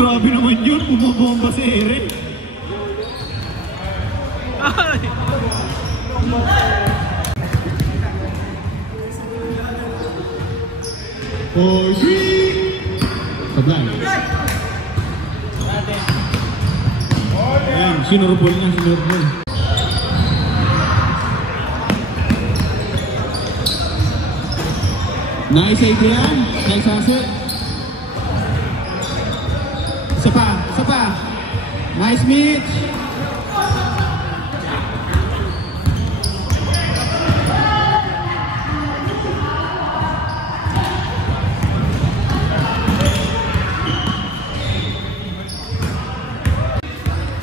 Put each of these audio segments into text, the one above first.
Grabe naman yun, bumabomba si Eren. Ay! For three! Sablay. Ayan, sinurbol na, sinurbol. Nice Adrian, nice asset. Isa pa. Nice Mitch.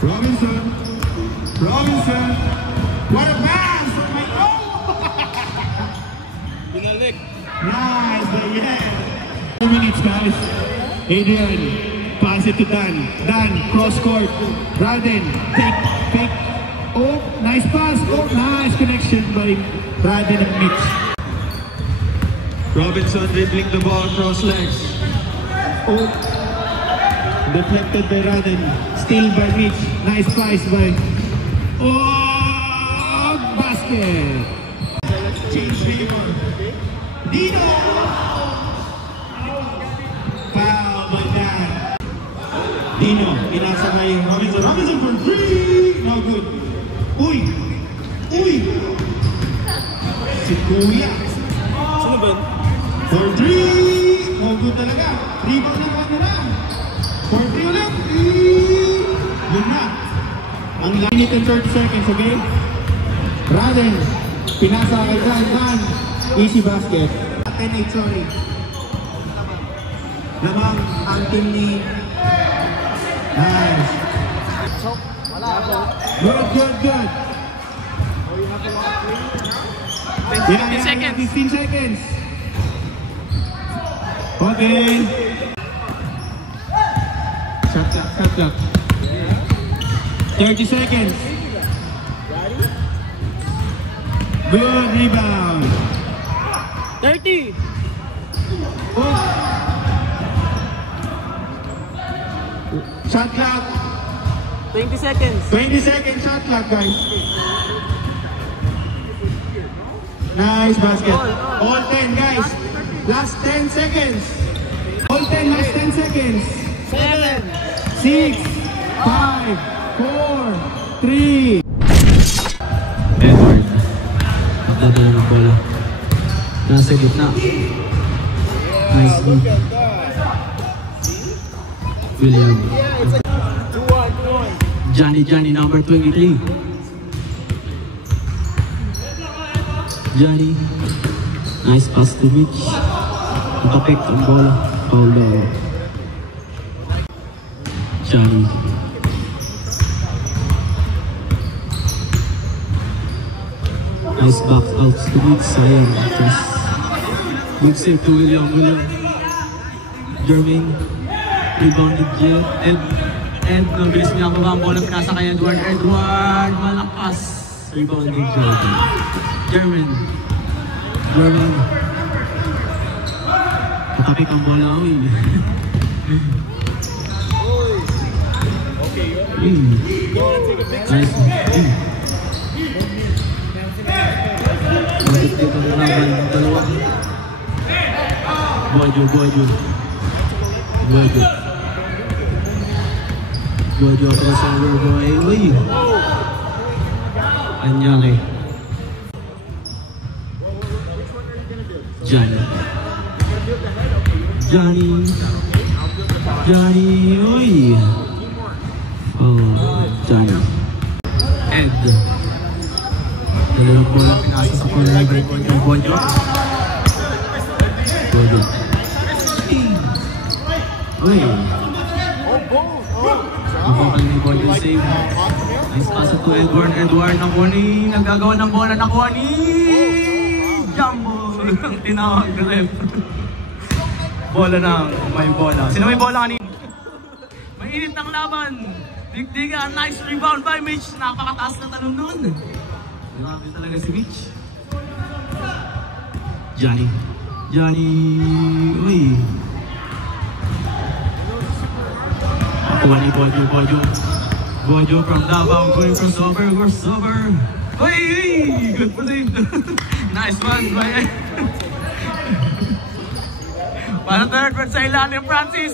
Robinson. What a pass! Oh my God! Binalik. Nice, but yeah. 2 minutes, guys. Adrian. Pass it to Dan. Dan, cross court. Raden, take. Oh, nice pass. Oh, nice connection by Raden and Mitch. Robinson dribbling the ball across legs. Oh, deflected by Raden. Steal by Mitch. Nice pass by. Oh, basket. Change favor. Dino. Foul by Dan. Dino, inasa kay Robinson. Robinson for 3! No good. Uy! Si Kuya. Sino ba? For 3! No good talaga. Rebound na kanila. For 3 ulit. Yun na. Ang minute and 30 seconds, okay? Raden, pinasa kay Dan. Easy basket. 10-8, sorry. Lamang ang team ni nice. Good. 15 seconds. 15 seconds. Okay. Shot clock. 30 seconds. Good rebound. 30. Shot clock. 20 seconds. 20 second shot clock, guys. Nice basket. All 10, guys. Last 10 seconds. All 10, last 10 seconds. 7, 6, 5, 4, 3. Edward. Pagdadala ng bola. Nasa gitna. Nice move. William. Johnny number 23. Johnny. Nice pass to Mitch. Nakapik ang bola. Foul daw. Johnny. Nice back out to Mitch. Sayang. Good save to William. Jermaine. Rebounded Jet. Ed, nabilis niya ang baba ang bola. Pinasa kay Edward. Malakas. Rebounded Jermaine. Nakapik ang bola. Nice. Magdiktik ang laban. Dalawa. Bojo crossover boy. Anyari. Johnny. Oh, Johnny. Ed. Dalawang bola pinasa sa corner by Bojo. Napakal ni Bojo save. Nice pass to Edward nakuha ni. Naggagawa ng bola, nakuha ni Jumbo. Ang tinawag na ref. Bola na, may bola. Sino may bola kanina? Mainit ang laban. Digdiga, nice rebound by Mitch. Napakataas na talon nun. Grabe talaga si Mitch. Johnny. Nakuha ni Bojo from Davao, going crossover. Good for him. Nice one, Brian. Para third one sa ilalim, Francis.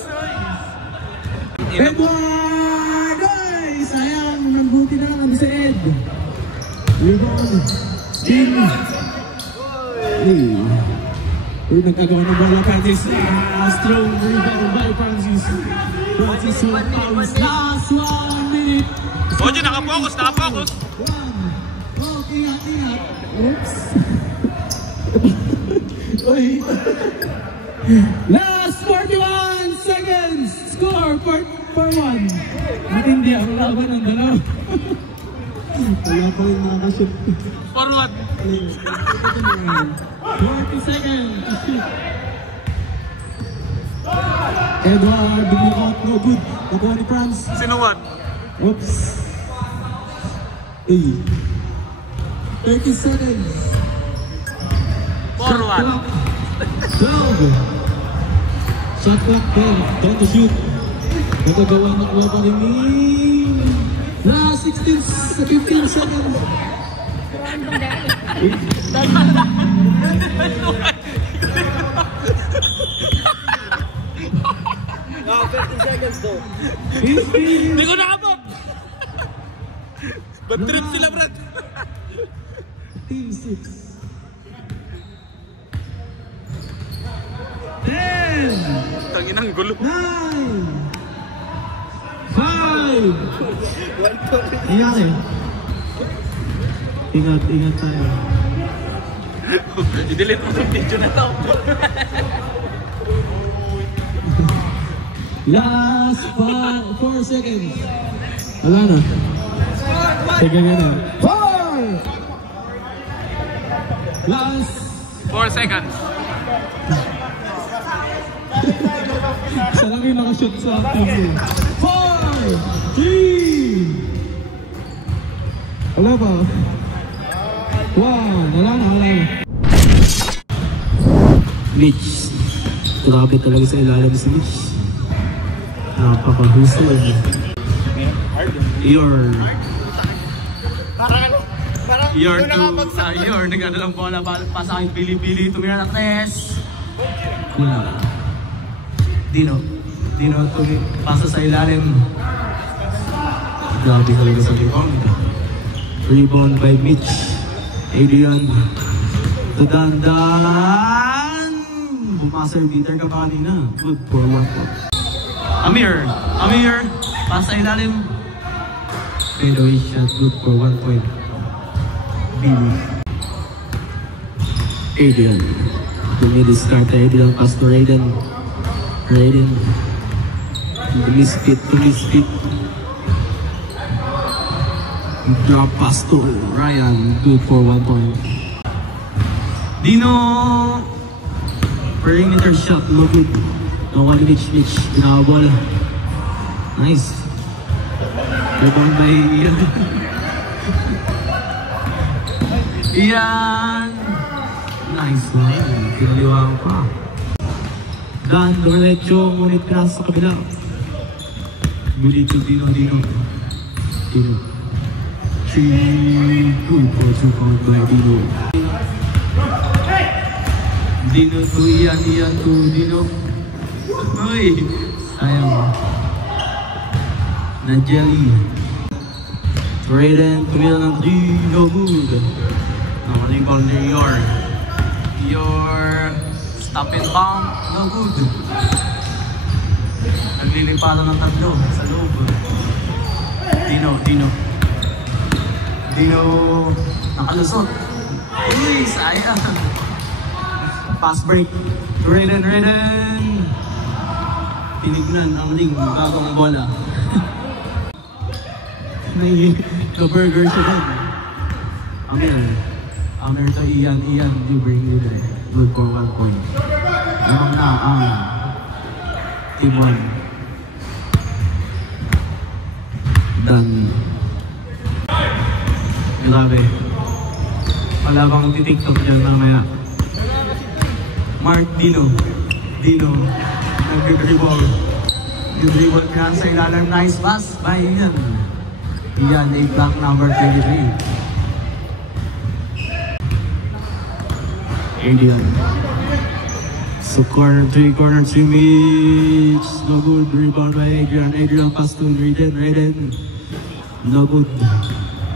Edward! Sayang, nangbuti na lang si Ed. Rebound. Steam. Nagkagawa ng bola, Francis. Strong rebound by Francis. Francis Pounds. Last 1 minute. Bojo, nakapokus. Ingat. Oops. Last 41 seconds. Score 4-1. Matindi ang laban ng dalawa. Wala pa rin nakashoot. Forward. 40 seconds. Edward, bumukot, no good. Nakuha ni Franz. Sino what? Oops. 30 seconds. Forward. 12. Shot clock 10. Time to shoot. Nagagawa na kuha pa rin ni... Last 15 seconds. 15 seconds though. 15. Hindi ko naabot. Bad trip sila, Brad. Team 6. 10. Tanginang gulo. 9. 5. Ingat tayo. I-delete mo yung video na to. Last 4 seconds. Wala na. Sige na. 4. Last 4 seconds. Siya lang yung nakashoot sa TV. 4, 3. Wala ba? Wow, wala na. Mitch. Grabe talaga sa ilalim si Mitch. Napakahusay. Your Parang nakabagsak na. Your nagano lang bola pasa kay Pili-Pili tumira na 3. Wala. Dino pasa sa ilalim. Grabe talaga sa rebound. Rebound by Mitch. Adrian. Tudandan. Bumasa yung beater ka pa kanina. Good for 1 point. Amir. Pasa ilalim. Fadeaway shot. Good for 1 point. Billy. Adrian. Discard Adrian. Pass to Raiden. Tumispit. Drop pass to Ryan. Good for 1 point. Dino. Perimeter shot. No good. No one Mitch. Pinakaball. Nice. Rebound by Ian. Ian. Nice one. Kinaliwaan pa. Dan, dumiretso. Ngunit pinasa sa kabila. Bulit to Dino. 3 good for 2 point by Dino. Dino to Ian to Dino. Uy, sayang. Na jelly. Raiden, tumila ng 3, no good. Nakaling ball ni Your stop and bump, no good. Naglilipatan ng 3 sa loob. Dino, nakalusot. Uy, sayang. Pass break. Raiden. Tinignan ang ring bagong bola. Nag-burger siya doon. Amir to Ian, you bring it there. Good for 1 point. Naman na ang Team 1. Done. Grabe. Wala bang titiktok dyan mamaya. Mark Dino. Nag-dribble. Nag-dribble ka sa ilalim. Nice pass by Ian. Ian, a black number 23. Adrian. So corner 3 Mitch. No good. Rebound by Adrian pass to Raiden. No good.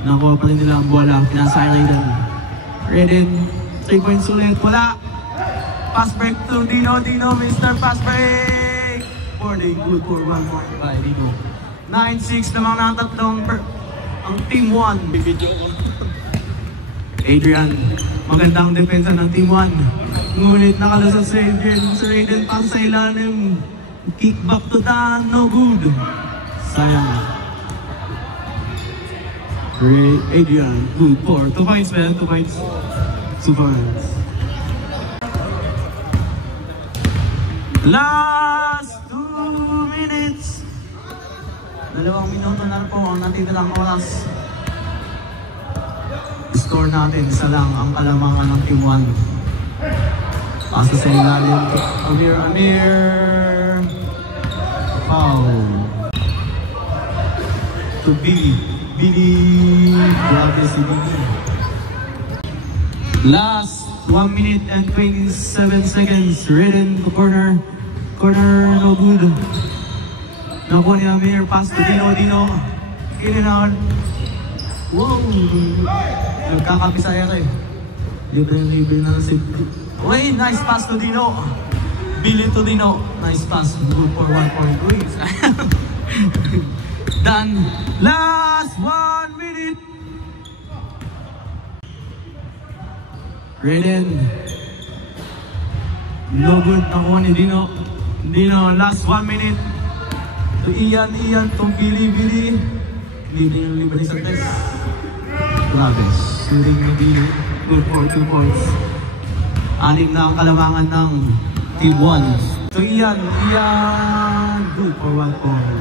Nakuha pa rin nila ang bola. Pinasa kay Raiden. 3 points ulit. Wala. Pass break to Dino. Mr. Pass break. 40. Good for 1 point by Dino. 9-6 lamang na ang tatlong ang Team 1. Adrian. Magandang depensa ng Team 1. Ngunit nakalusot si Adrian. Sir Raiden pa sa ilalim. Kick back to Dan. No good. Sayang. Adrian. Good for 2 points, man. 2 points. 2 points. Last 2 minutes. 2 minuto na po ang natitirang oras. Score natin, isa lang ang kalamangan ng Team 1. Pasa sa ilalim. Amir. Foul. To Billy. Grabe si Billy. Last 1 minute and 27 seconds. Raiden to corner. No good. Nakuha ni Amir. Pass to Dino. Kilinan. Wow! Nagkakapisaya kayo. Libre na si... Uy! Nice pass to Dino. Billy to Dino. Nice pass. Good for 1 point. Uy! Done. Last 1 minute. Raiden. No good. Nakuha ni Dino. Last 1 minute. To Ian. To Billy. Libre sa test. Grabe. Shooting ni Billy. Good for 2 points. 6 na ang kalamangan ng Team 1. So Ian. Good for 1 point.